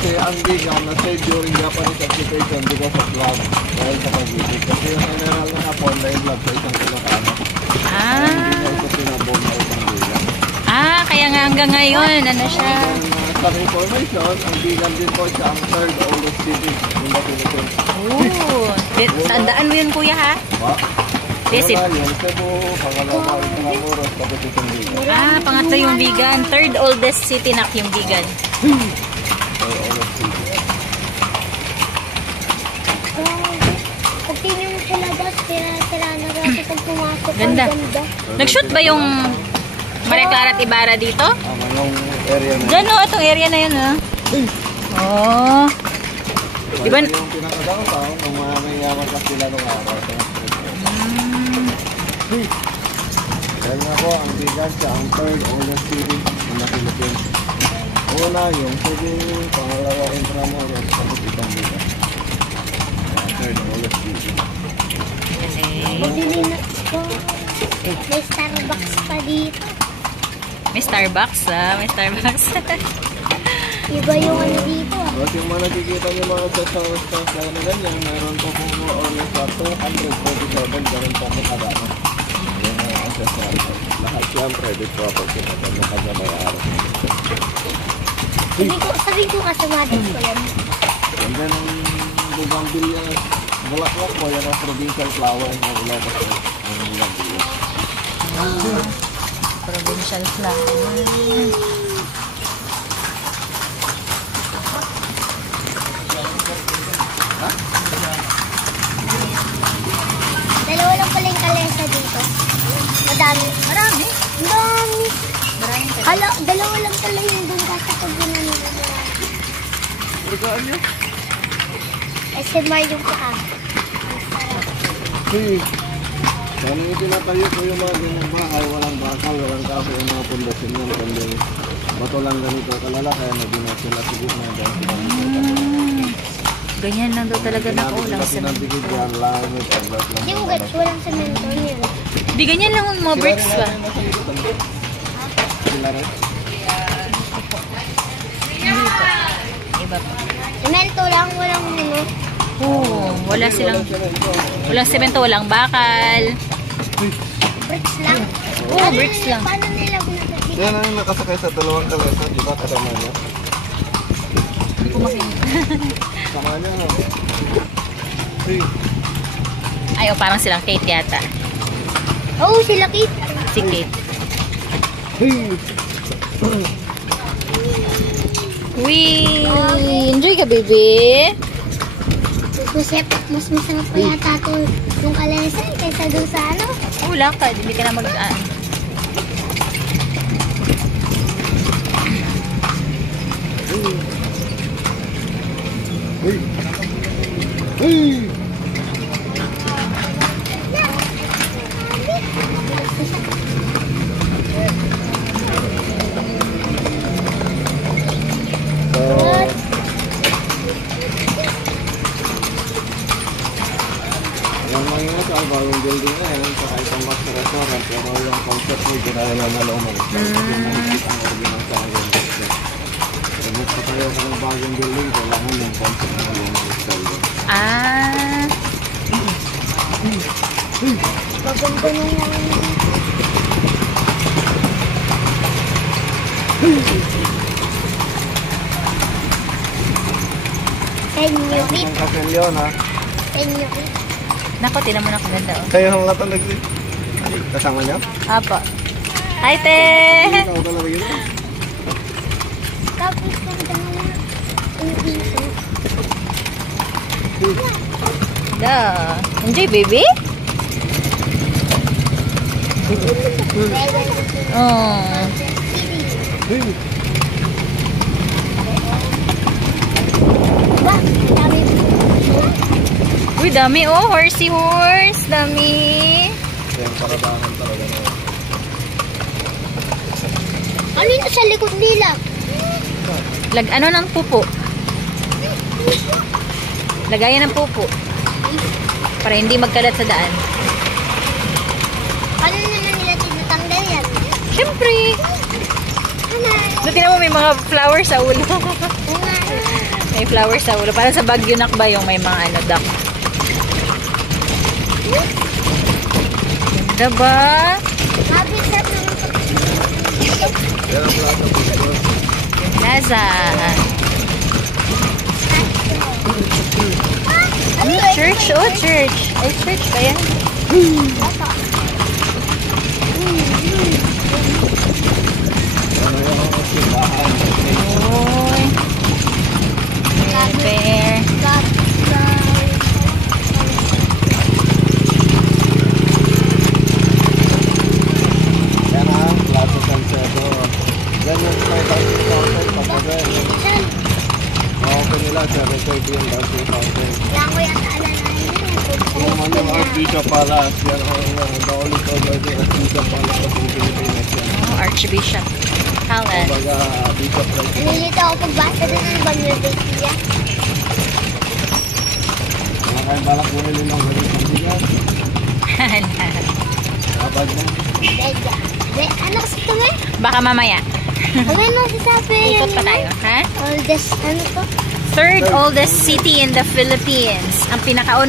Kasi ang bigang na-save during Japanese occupation because of blood. Dahil sa pag-ibig. Kasi yung general na hapon dahil blood sa isang Ilocano. Hindi niya ito pinabong na isang bigang. Kaya nga hanggang ngayon, ano siya? Sa information, ang bigang din po siya ang third oldest city in the Philippines. Tandaan mo yun, kuya, ha? Desit. Yung Cebu, pangalawa, Intramuros, tapos itong bigan. Pangatlo yung bigan. Third oldest city na yung bigan. Pag tingin mo sa labas, tira na kasi pag pumasok. Ganda. Nag-shoot ba yung Maria Clara at Ibarra dito? Yung area na Diyan, oh, itong area na yun, oh. Diba yung pinakadaw nung mga mayaman pa sila nung araw. Dahil nga po, ang bigan siya ang third oldest city in the Philippines. Una, yung Cebu, pangalawa, Intramuros, tapos itong bigan. Third oldest city. May Starbucks pa dito. May Starbucks, may Starbucks. Iba yung ano dito, Tapos yung mga nakikita niyo mga stars na ganyan, mayroon po kung almost 247 ganun po ang kadami. Yung mga ancestral. Lahat yan credit property na pag nakagamay-ari. sabi ko kasama din ko yan. And then, Bougainvillea, bulaklak po yan ang provincial flower ng Ilocos. Ang Bougainvillea. Provincial flower. Dalawa lang pala yung kalesa dito. Madami. Marami. Dami. Maraming Hala, dalawa lang pala yung doon kasi pag ginanila. Pagkaan niyo? SMR yung paa. Kami itinatayo ko yung mga ganyan bahay, walang bakal, walang kahoy, yung mga pundasyon nyo, kundi bato lang ganito kalala, kaya nabina sila siguro na dahil sila ganyan lang daw talaga na ulang semento. Yung gats, walang semento niya. Di ganyan lang mga bricks ba? Sila rin? Iba pa. Semento lang, walang ano. Walang semento, walang bakal. Bricks lang. Bricks lang. Paano nila ginagawa? Yan ang nakasakay sa dalawang kalesa, di ba kasama niya? Hindi ko makikita. Kasama niya, no? Ay, parang silang Kate yata. Oo, sila Kate. Si Kate. Enjoy ka, baby. Mas masarap pa yata yung kalesa kaysa doon sa ano. Lakad. Hindi ka na mag-aan. Yung mga ito, bagong building na yan, saka itong mas restaurant, pero yung concept mo, ginaya na nalawang. Kasi mahigit ang original sa akin. Kung gusto kayo ka ng bagong building, kailangan yung concept na yung style doon. Maganda na lang. Senorita. Ang kaselyon, ha? Senorita. Nako, tinan mo na kaganda. Kayo ang latalag din. Kasama niya? Apo. Hi, te! Ikaw talaga yun. Tapos kung dala yung piso. Enjoy, baby? Uy, dami horsey horse. Dami. Yung parabangan talaga na. Ano yun sa likod nila? Ano ng pupo? Lagayan ng pupo. Para hindi magkalat sa daan. Paano naman nila tinatanggal yan? Siyempre. Ano? Tingnan mo, may mga flowers sa ulo. Ano? May flowers sa ulo. Parang sa Baguio Nakba yung may mga ano, duck. Ganda ba? Happy set naman sa Yan ang plaza po dito. Plaza. Church? Oh, church. Ay, church ba yan? Ano yung simbahan? Uy. Bear. Yan ang Plaza Salcedo. Ganyan sa dancing fountain pagkagal. Okay nila, 7:30 yung dancing fountain. Kailangan ko yung alalahanin Kung naman yung Archbishop Palace, yan ang the only covered yung Archbishop Palace sa Pilipinas yan. Oh, Archbishop Palace. Kumbaga, Bishop like Nalilito ako pagbasa doon ng Bangladesh niya. Wala kayong balak bumili ng galit ng bigas. Abad na. Bega. Ano kasi ito nga? Baka mamaya. Ano na sasabi yun? Ikot pa tayo, ha? Oldest, ano to? Third oldest city in the Philippines. Ang pinakauna